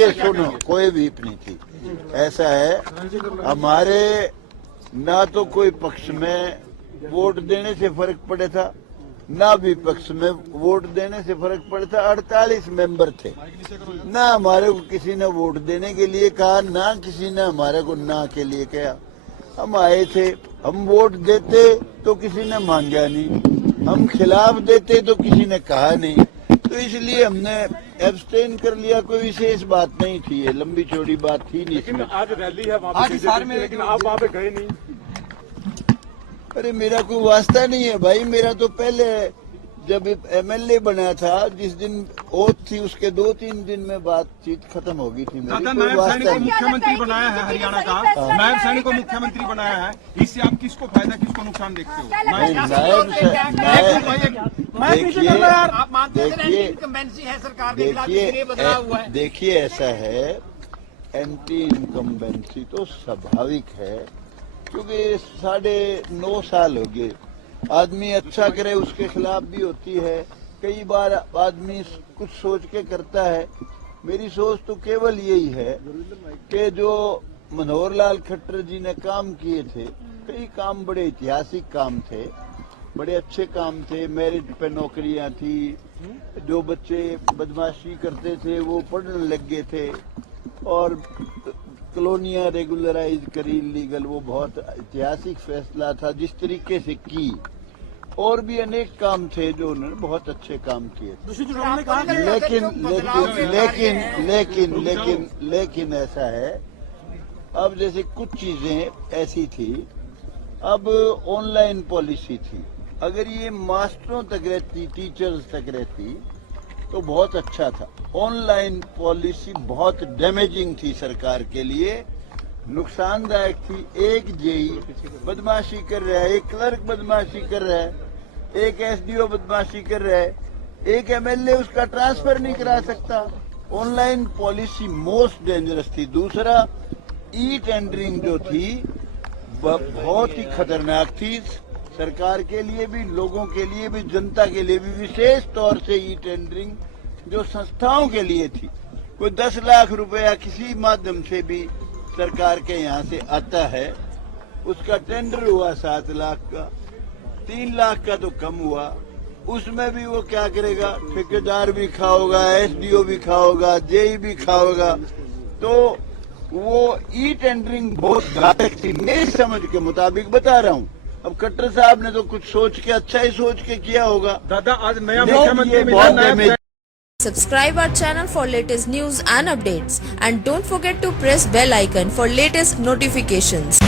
देखिए सुनो, कोई व्हीप नहीं थी। ऐसा है, हमारे ना तो कोई पक्ष में वोट देने से फर्क पड़े था, ना विपक्ष में वोट देने से फर्क पड़ा था। 48 मेंबर थे, ना हमारे को किसी ने वोट देने के लिए कहा, ना किसी ने हमारे को ना के लिए कहा। हम आए थे, हम वोट देते तो किसी ने मांगा नहीं, हम खिलाफ देते तो किसी ने कहा नहीं, तो इसलिए हमने एब्सटेन कर लिया। कोई विशेष बात नहीं थी, ये लंबी चौड़ी बात थी नहीं। लेकिन आज रैली है वहाँ पे, लेकिन आप वहाँ पे गए नहीं। अरे मेरा कोई वास्ता नहीं है भाई, मेरा तो पहले जब एमएलए बना था, जिस दिन ओथ थी उसके 2-3 दिन में बातचीत खत्म हो गई थी। दादा, नायब सैनी को मुख्यमंत्री बनाया है हरियाणा का, नायब सैनी को मुख्यमंत्री बनाया है, इससे आप किसको फायदा किसको नुकसान देखते हो? देखिए ऐसा है, एंटी इनकम्बेंसी तो स्वाभाविक है, क्योंकि 9.5 साल हो गए। आदमी अच्छा करे उसके खिलाफ भी होती है, कई बार आदमी कुछ सोच के करता है। मेरी सोच तो केवल यही है कि जो मनोहर लाल खट्टर जी ने काम किए थे, कई काम बड़े ऐतिहासिक काम थे, बड़े अच्छे काम थे। मेरिट पे नौकरियां थी, जो बच्चे बदमाशी करते थे वो पढ़ने लग गए थे, और कॉलोनियां रेगुलराइज करी लीगल, वो बहुत ऐतिहासिक फैसला था जिस तरीके से की। और भी अनेक काम थे जो उन्होंने बहुत अच्छे काम किए। लेकिन ऐसा है, अब जैसे कुछ चीजें ऐसी थी, अब ऑनलाइन पॉलिसी थी, अगर ये मास्टरों तक रहती, टीचर्स तक रहती तो बहुत अच्छा था। ऑनलाइन पॉलिसी बहुत डैमेजिंग थी सरकार के लिए, नुकसानदायक थी। एक जेई बदमाशी कर रहा है, एक क्लर्क बदमाशी कर रहा है, एक एसडीओ बदमाशी कर रहा है, एक एमएलए उसका ट्रांसफर नहीं करा सकता। ऑनलाइन पॉलिसी मोस्ट डेंजरस थी। दूसरा, ई टेंडरिंग जो थी बहुत ही खतरनाक थी, सरकार के लिए भी, लोगों के लिए भी, जनता के लिए भी। विशेष तौर से ई टेंडरिंग जो संस्थाओं के लिए थी, कोई 10 लाख रुपया किसी माध्यम से भी सरकार के यहाँ से आता है, उसका टेंडर हुआ 7 लाख का, 3 लाख का तो कम हुआ, उसमें भी वो क्या करेगा, ठेकेदार भी खाओगा, एसडीओ भी खाओगा, जेई भी खाओगा। तो वो ई टेंडरिंग बहुत घातक थी, मेरी समझ के मुताबिक बता रहा हूँ। अब खट्टर साहब ने तो कुछ सोच के, अच्छा ही सोच के किया होगा। दादा, आज नया मुख्यमंत्री मिला। Subscribe our channel for latest news and updates, and don't forget to press bell icon for latest notifications.